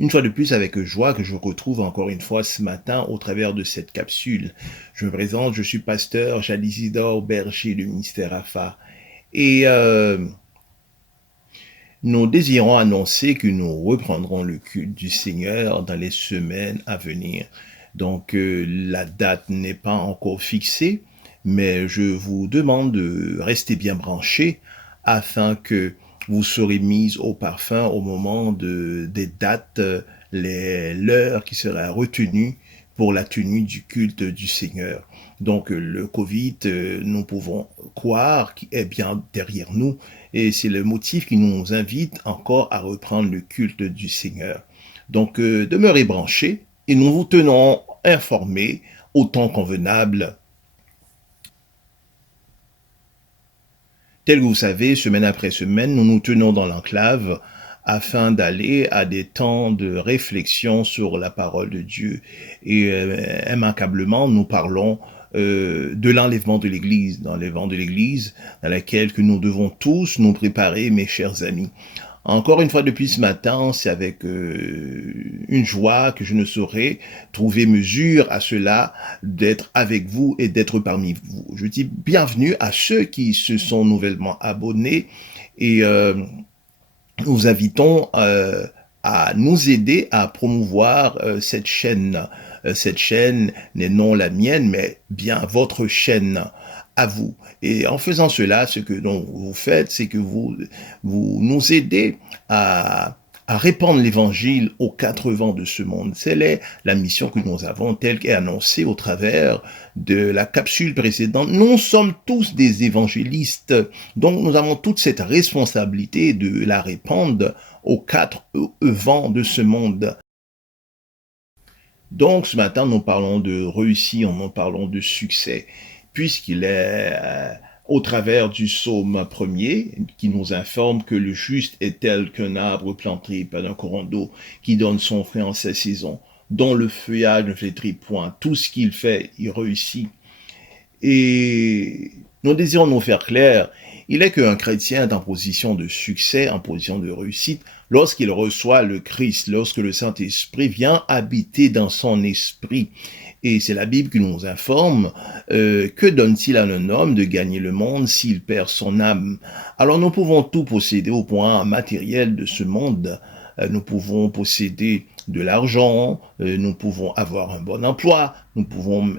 une fois de plus avec joie que je vous retrouve encore une fois ce matin au travers de cette capsule. Je me présente, je suis pasteur Jalisidor Berger du ministère AFA et nous désirons annoncer que nous reprendrons le culte du Seigneur dans les semaines à venir. Donc la date n'est pas encore fixée, mais je vous demande de rester bien branchés afin que vous serez mis au parfum au moment des dates, l'heure qui sera retenue pour la tenue du culte du Seigneur. Donc le Covid, nous pouvons croire qu'il est bien derrière nous et c'est le motif qui nous invite encore à reprendre le culte du Seigneur. Donc demeurez branchés et nous vous tenons informés au temps convenable. Tel que vous savez, semaine après semaine, nous nous tenons dans l'enclave afin d'aller à des temps de réflexion sur la parole de Dieu. Et immanquablement, nous parlons de l'enlèvement de l'Église, dans laquelle que nous devons tous nous préparer, mes chers amis. Encore une fois depuis ce matin, c'est avec une joie que je ne saurais trouver mesure à cela d'être avec vous et d'être parmi vous. Je dis bienvenue à ceux qui se sont nouvellement abonnés et nous vous invitons à nous aider à promouvoir cette chaîne. Cette chaîne n'est non la mienne, mais bien votre chaîne à vous. Et en faisant cela, ce que donc vous faites, c'est que vous nous aidez à répandre l'évangile aux quatre vents de ce monde. C'est la mission que nous avons, telle qu'est annoncée au travers de la capsule précédente. Nous sommes tous des évangélistes, donc nous avons toute cette responsabilité de la répandre aux quatre vents de ce monde. Donc ce matin, nous parlons de réussite, nous parlons de succès, puisqu'il est au travers du psaume 1er, qui nous informe que le juste est tel qu'un arbre planté près d'un courant d'eau qui donne son fruit en sa saison, dont le feuillage ne flétrit point. Tout ce qu'il fait, il réussit. Et nous désirons nous faire clair, il est qu'un chrétien est en position de succès, en position de réussite, lorsqu'il reçoit le Christ, lorsque le Saint-Esprit vient habiter dans son esprit. Et c'est la Bible qui nous informe, que donne-t-il à un homme de gagner le monde s'il perd son âme? Alors nous pouvons tout posséder au point matériel de ce monde. Nous pouvons posséder de l'argent, nous pouvons avoir un bon emploi, nous pouvons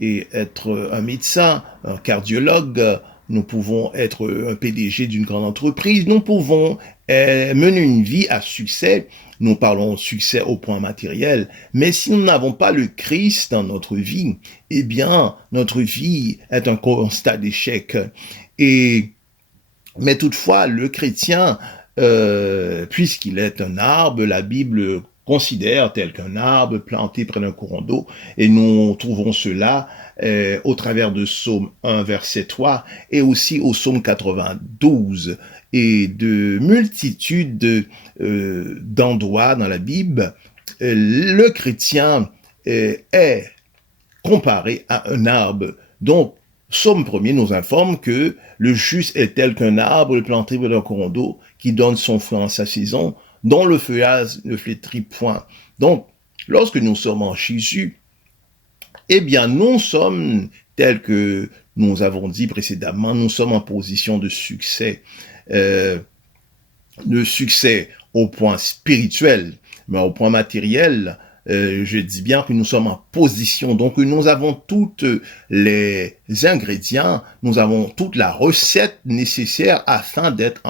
être un médecin, un cardiologue, nous pouvons être un PDG d'une grande entreprise, nous pouvons mener une vie à succès. Nous parlons succès au point matériel, mais si nous n'avons pas le Christ dans notre vie, eh bien, notre vie est un constat d'échec. Mais toutefois, le chrétien, puisqu'il est un arbre, la Bible considère tel qu'un arbre planté près d'un courant d'eau, et nous trouvons cela au travers de Psaume 1, verset 3, et aussi au Psaume 92, et de multitudes d'endroits dans la Bible, le chrétien est comparé à un arbre. Donc, Psaume 1er nous informe que le juste est tel qu'un arbre planté près d'un courant d'eau qui donne son fruit en sa saison, dont le feuillage ne flétrit point. Donc, lorsque nous sommes en Jésus, eh bien, nous sommes tels que nous avons dit précédemment, nous sommes en position de succès. De succès au point spirituel, mais au point matériel, je dis bien que nous sommes en position, donc nous avons tous les ingrédients, nous avons toute la recette nécessaire afin d'être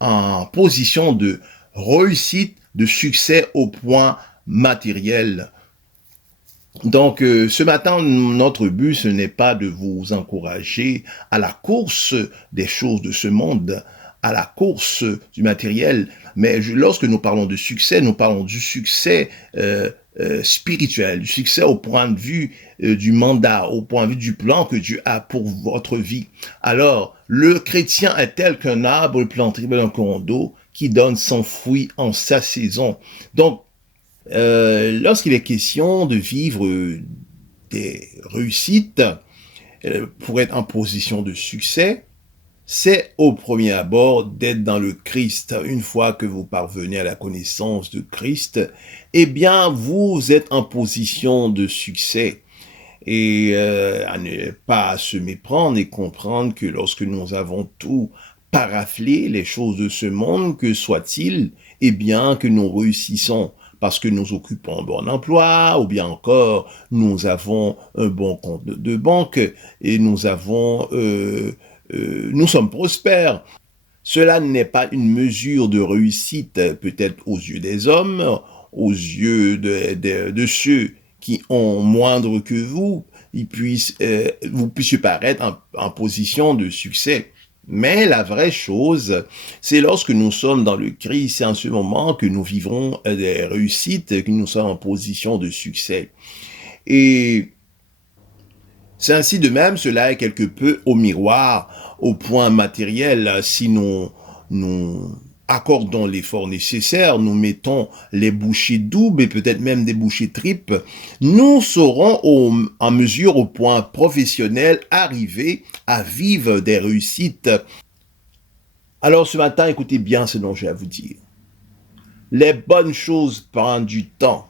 en position de réussite, de succès au point matériel. Donc, ce matin, notre but, ce n'est pas de vous encourager à la course des choses de ce monde, à la course du matériel, mais lorsque nous parlons de succès, nous parlons du succès spirituel, du succès au point de vue du mandat, au point de vue du plan que Dieu a pour votre vie. Alors, le chrétien est tel qu'un arbre planté dans un courant d'eau qui donne son fruit en sa saison. Donc, lorsqu'il est question de vivre des réussites pour être en position de succès, c'est au premier abord d'être dans le Christ. Une fois que vous parvenez à la connaissance de Christ, eh bien, vous êtes en position de succès. Et à ne pas se méprendre et comprendre que lorsque nous avons tout paraflé, les choses de ce monde, que soit-il, eh bien, que nous réussissons parce que nous occupons un bon emploi, ou bien encore nous avons un bon compte de banque et nous sommes prospères. Cela n'est pas une mesure de réussite, peut-être aux yeux des hommes, aux yeux de ceux qui ont moindre que vous, vous puissiez paraître en position de succès. Mais la vraie chose, c'est lorsque nous sommes dans le Christ, c'est en ce moment que nous vivrons des réussites, que nous sommes en position de succès. Et c'est ainsi de même, cela est quelque peu au miroir, au point matériel. Si nous accordons l'effort nécessaire, nous mettons les bouchées doubles et peut-être même des bouchées triples, nous serons en mesure au point professionnel arriver à vivre des réussites. Alors ce matin, écoutez bien ce dont j'ai à vous dire. Les bonnes choses prennent du temps,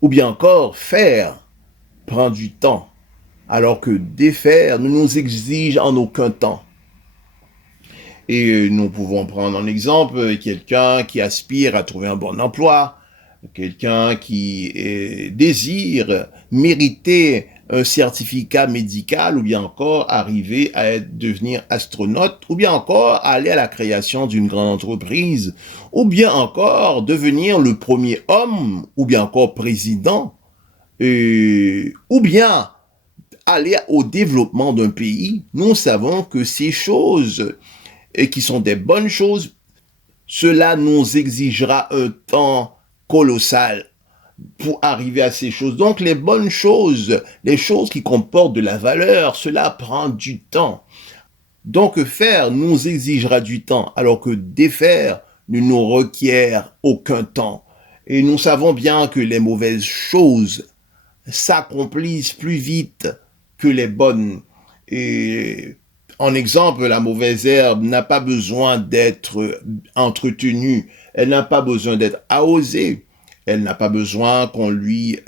ou bien encore faire prend du temps, alors que défaire ne nous exige en aucun temps. Et nous pouvons prendre en exemple quelqu'un qui aspire à trouver un bon emploi, quelqu'un qui désire mériter un certificat médical, ou bien encore arriver à devenir astronaute, ou bien encore aller à la création d'une grande entreprise, ou bien encore devenir le premier homme, ou bien encore président, ou bien aller au développement d'un pays. Nous savons que ces choses et qui sont des bonnes choses, cela nous exigera un temps colossal pour arriver à ces choses. Donc les bonnes choses, les choses qui comportent de la valeur, cela prend du temps. Donc faire nous exigera du temps, alors que défaire ne nous requiert aucun temps. Et nous savons bien que les mauvaises choses s'accomplissent plus vite que les bonnes. Et en exemple, la mauvaise herbe n'a pas besoin d'être entretenue, elle n'a pas besoin d'être arrosée, elle n'a pas besoin qu'on lui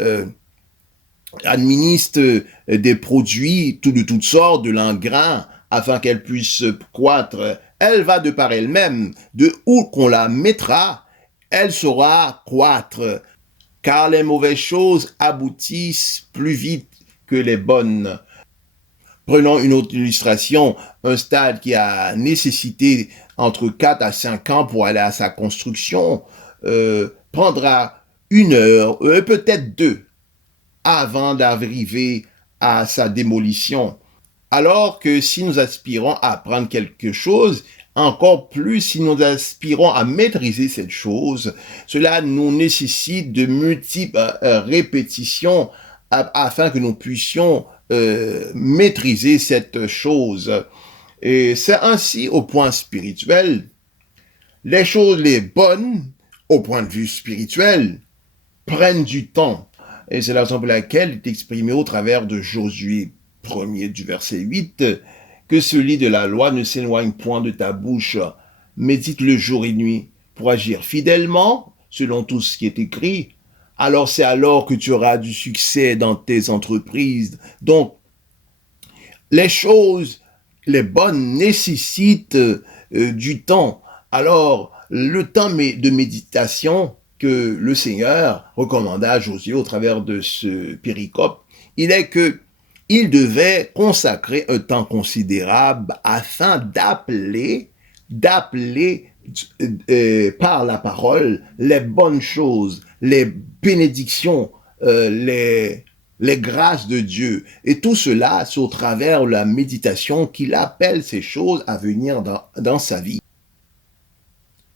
administre des produits de toutes sortes, de l'engrais, afin qu'elle puisse croître. Elle va de par elle-même, de où qu'on la mettra, elle saura croître, car les mauvaises choses aboutissent plus vite que les bonnes. Prenons une autre illustration, un stade qui a nécessité entre 4 à 5 ans pour aller à sa construction, prendra 1 heure, peut-être 2, avant d'arriver à sa démolition. Alors que si nous aspirons à apprendre quelque chose, encore plus si nous aspirons à maîtriser cette chose, cela nous nécessite de multiples répétitions afin que nous puissions maîtriser cette chose. Et c'est ainsi au point spirituel. Les choses les bonnes, au point de vue spirituel, prennent du temps. Et c'est la raison pour laquelle il est exprimé au travers de Josué 1er du verset 8, que ce lit de la loi ne s'éloigne point de ta bouche, médite-le jour et nuit, pour agir fidèlement, selon tout ce qui est écrit. Alors c'est alors que tu auras du succès dans tes entreprises. Donc, les choses, les bonnes, nécessitent du temps. Alors, le temps de méditation que le Seigneur recommanda à Josué au travers de ce péricope, il est que il devait consacrer un temps considérable afin d'appeler par la parole les bonnes choses, les bénédictions, les grâces de Dieu. Et tout cela, c'est au travers de la méditation qu'il appelle ces choses à venir dans sa vie.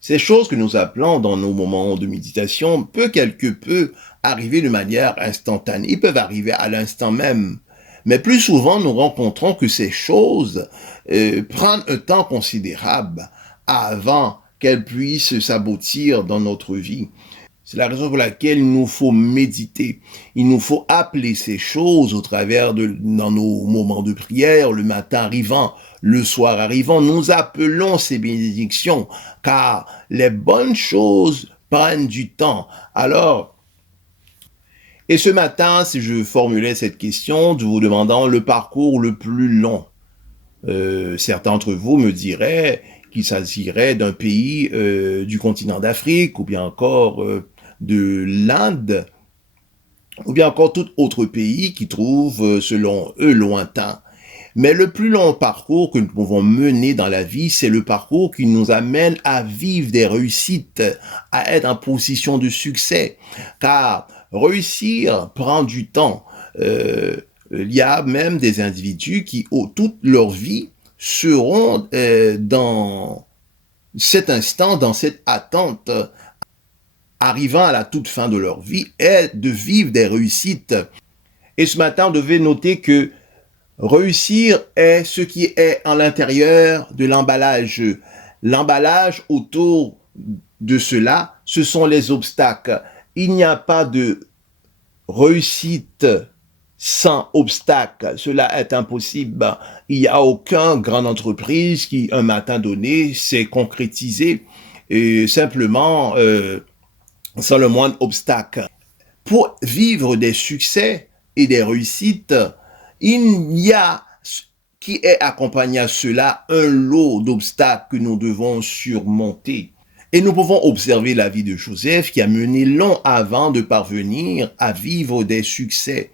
Ces choses que nous appelons dans nos moments de méditation peuvent quelque peu arriver de manière instantanée. Ils peuvent arriver à l'instant même. Mais plus souvent, nous rencontrons que ces choses prennent un temps considérable avant qu'elles puissent s'aboutir dans notre vie. C'est la raison pour laquelle il nous faut méditer. Il nous faut appeler ces choses au travers dans nos moments de prière, le matin arrivant, le soir arrivant. Nous appelons ces bénédictions, car les bonnes choses prennent du temps. Alors, et ce matin, si je formulais cette question, de vous demandant le parcours le plus long, certains d'entre vous me diraient qu'il s'agirait d'un pays du continent d'Afrique, ou bien encore de l'Inde, ou bien encore tout autre pays qui trouve, selon eux, lointain. Mais le plus long parcours que nous pouvons mener dans la vie, c'est le parcours qui nous amène à vivre des réussites, à être en position de succès. Car réussir prend du temps. Il y a même des individus qui, toute leur vie, seront dans cet instant, dans cette attente, arrivant à la toute fin de leur vie, est de vivre des réussites. Et ce matin, on devait noter que réussir est ce qui est en l'intérieur de l'emballage. L'emballage autour de cela, ce sont les obstacles. Il n'y a pas de réussite sans obstacle. Cela est impossible. Il n'y a aucune grande entreprise qui, un matin donné, s'est concrétisée et simplement sans le moindre obstacle. Pour vivre des succès et des réussites, il y a qui est accompagné à cela un lot d'obstacles que nous devons surmonter. Et nous pouvons observer la vie de Joseph qui a mené long avant de parvenir à vivre des succès.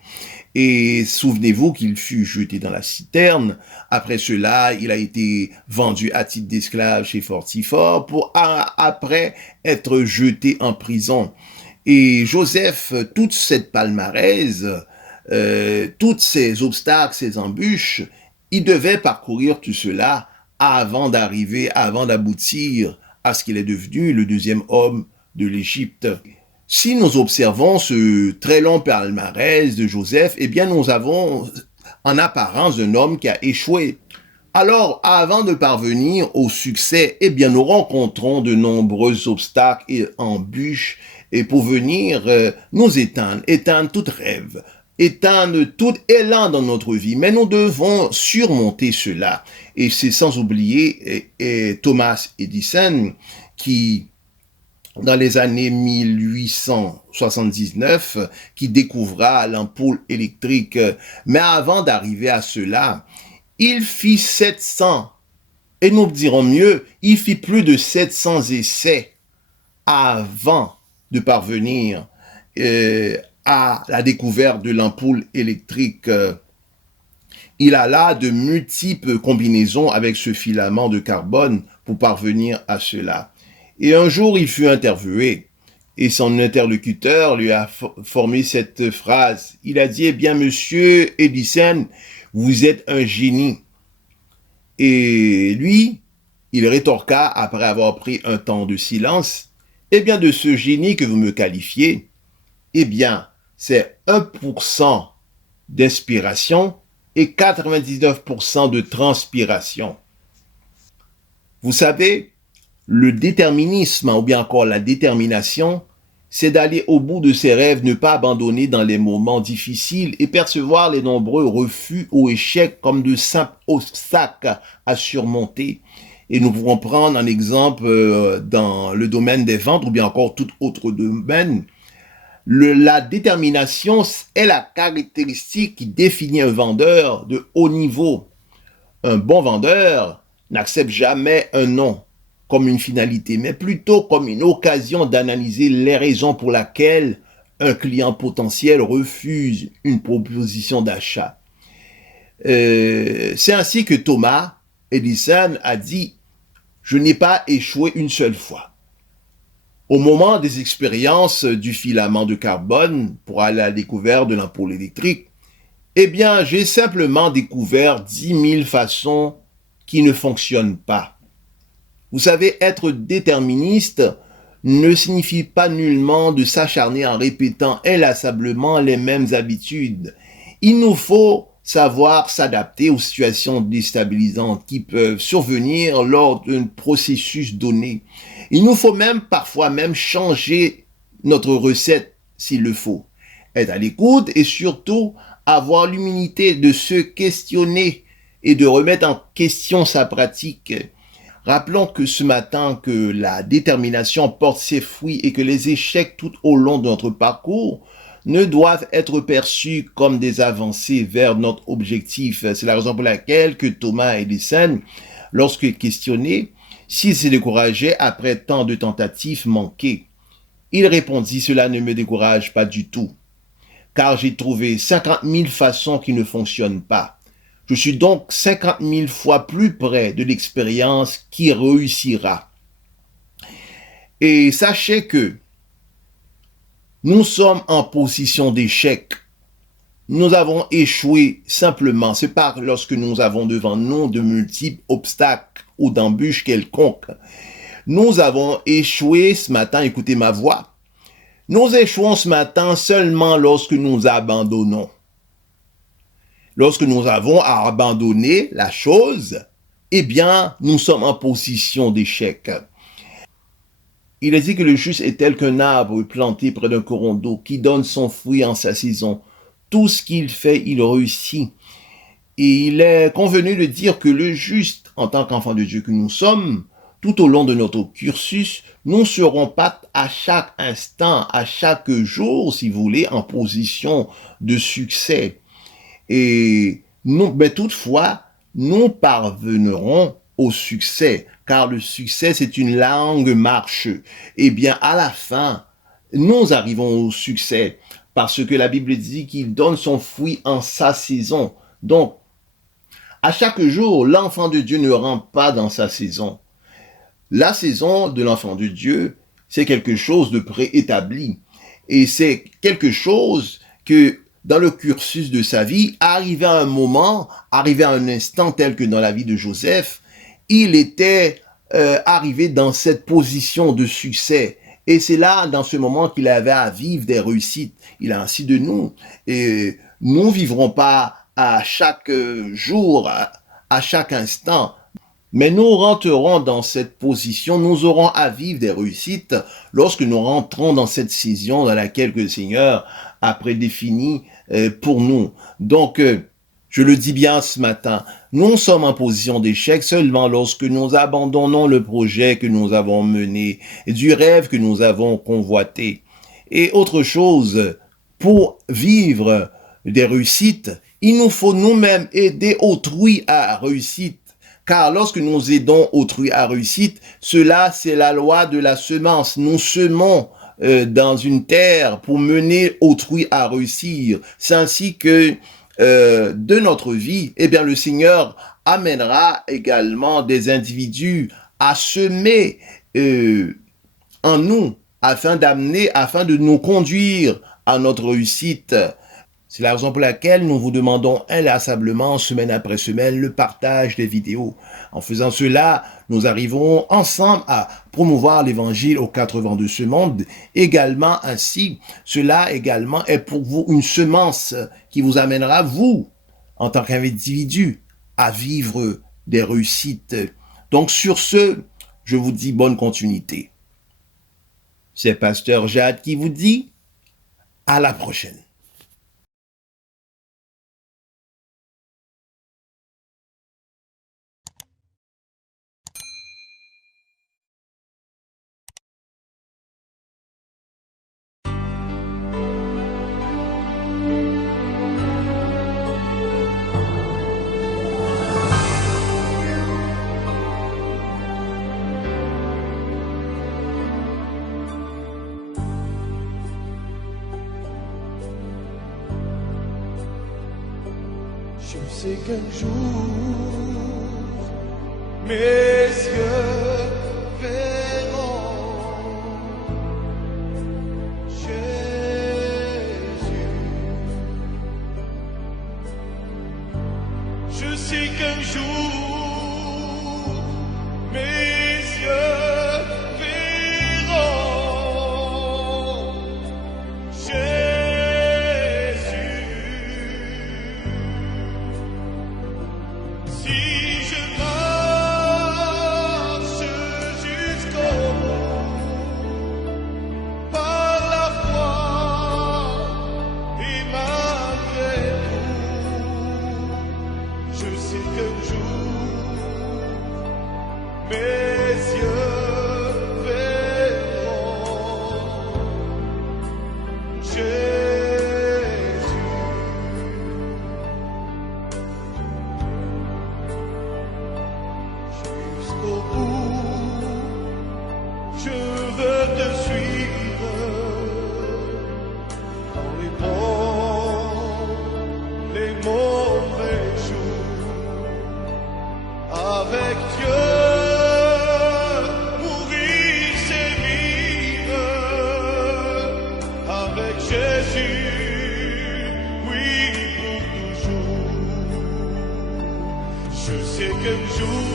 Et souvenez-vous qu'il fut jeté dans la citerne. Après cela, il a été vendu à titre d'esclave chez Potiphar pour après être jeté en prison. Et Joseph, toute cette palmarès, tous ces obstacles, ces embûches, il devait parcourir tout cela avant d'aboutir à ce qu'il est devenu le deuxième homme de l'Égypte. Si nous observons ce très long palmarès de Joseph, eh bien nous avons en apparence un homme qui a échoué. Alors, avant de parvenir au succès, eh bien nous rencontrons de nombreux obstacles et embûches et pour venir nous éteindre tout rêve, éteindre tout élan dans notre vie. Mais nous devons surmonter cela. Et c'est sans oublier Thomas Edison qui, dans les années 1879, qui découvra l'ampoule électrique. Mais avant d'arriver à cela, il fit 700, et nous dirons mieux, il fit plus de 700 essais avant de parvenir à la découverte de l'ampoule électrique. Il alla de multiples combinaisons avec ce filament de carbone pour parvenir à cela. Et un jour, il fut interviewé et son interlocuteur lui a formé cette phrase. Il a dit, eh bien, monsieur Edison, vous êtes un génie. Et lui, il rétorqua après avoir pris un temps de silence, eh bien, de ce génie que vous me qualifiez, eh bien, c'est 1% d'inspiration et 99% de transpiration. Vous savez, le déterminisme, ou bien encore la détermination, c'est d'aller au bout de ses rêves, ne pas abandonner dans les moments difficiles et percevoir les nombreux refus ou échecs comme de simples obstacles à surmonter. Et nous pouvons prendre un exemple dans le domaine des ventes ou bien encore tout autre domaine. La détermination est la caractéristique qui définit un vendeur de haut niveau. Un bon vendeur n'accepte jamais un non comme une finalité, mais plutôt comme une occasion d'analyser les raisons pour lesquelles un client potentiel refuse une proposition d'achat. C'est ainsi que Thomas Edison a dit « Je n'ai pas échoué une seule fois ». Au moment des expériences du filament de carbone pour aller à la découverte de l'ampoule électrique, eh bien, j'ai simplement découvert 10 000 façons qui ne fonctionnent pas. Vous savez, être déterministe ne signifie pas nullement de s'acharner en répétant inlassablement les mêmes habitudes. Il nous faut savoir s'adapter aux situations déstabilisantes qui peuvent survenir lors d'un processus donné. Il nous faut même parfois changer notre recette s'il le faut. Être à l'écoute et surtout avoir l'humilité de se questionner et de remettre en question sa pratique. Rappelons que ce matin, que la détermination porte ses fruits et que les échecs tout au long de notre parcours ne doivent être perçus comme des avancées vers notre objectif. C'est la raison pour laquelle que Thomas Edison, lorsque questionné s'il se décourageait après tant de tentatives manquées, il répondit: cela ne me décourage pas du tout, car j'ai trouvé 50 000 façons qui ne fonctionnent pas. Je suis donc 50 000 fois plus près de l'expérience qui réussira. Et sachez que nous sommes en position d'échec. Nous avons échoué simplement. C'est pas lorsque nous avons devant nous de multiples obstacles ou d'embûches quelconques. Nous avons échoué ce matin, écoutez ma voix. Nous échouons ce matin seulement lorsque nous abandonnons. Lorsque nous avons à abandonner la chose, eh bien, nous sommes en position d'échec. Il est dit que le juste est tel qu'un arbre planté près d'un courant d'eau qui donne son fruit en sa saison. Tout ce qu'il fait, il réussit. Et il est convenu de dire que le juste, en tant qu'enfant de Dieu que nous sommes, tout au long de notre cursus, nous ne serons pas à chaque instant, à chaque jour, si vous voulez, en position de succès. Et nous, mais toutefois, nous parviendrons au succès, car le succès, c'est une longue marche. Eh bien, à la fin, nous arrivons au succès, parce que la Bible dit qu'il donne son fruit en sa saison. Donc, à chaque jour, l'enfant de Dieu ne rentre pas dans sa saison. La saison de l'enfant de Dieu, c'est quelque chose de préétabli. Et c'est quelque chose que, dans le cursus de sa vie, arrivé à un moment, arrivé à un instant tel que dans la vie de Joseph, il était arrivé dans cette position de succès. Et c'est là, dans ce moment, qu'il avait à vivre des réussites. Il a ainsi de nous. Et nous ne vivrons pas à chaque jour, à chaque instant, mais nous rentrerons dans cette position, nous aurons à vivre des réussites lorsque nous rentrons dans cette saison dans laquelle le Seigneur a prédéfini pour nous. Donc, je le dis bien ce matin, nous sommes en position d'échec seulement lorsque nous abandonnons le projet que nous avons mené, du rêve que nous avons convoité. Et autre chose, pour vivre des réussites, il nous faut nous-mêmes aider autrui à réussite. Car lorsque nous aidons autrui à réussite, cela c'est la loi de la semence. Nous semons dans une terre pour mener autrui à réussir. C'est ainsi que de notre vie, eh bien le Seigneur amènera également des individus à semer en nous afin de nous conduire à notre réussite. C'est la raison pour laquelle nous vous demandons inlassablement, semaine après semaine, le partage des vidéos. En faisant cela, nous arrivons ensemble à promouvoir l'évangile aux quatre vents de ce monde. Également, ainsi, cela également est pour vous une semence qui vous amènera, vous, en tant qu'individu, à vivre des réussites. Donc, sur ce, je vous dis bonne continuité. C'est Pasteur Jade qui vous dit à la prochaine. Je sais qu'un jour, mes yeux verront Jésus. Je sais qu'un jour, mes yeux verront Jésus. Si je marche jusqu'au bout, par qu'un jour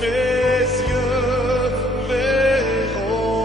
mes yeux verront.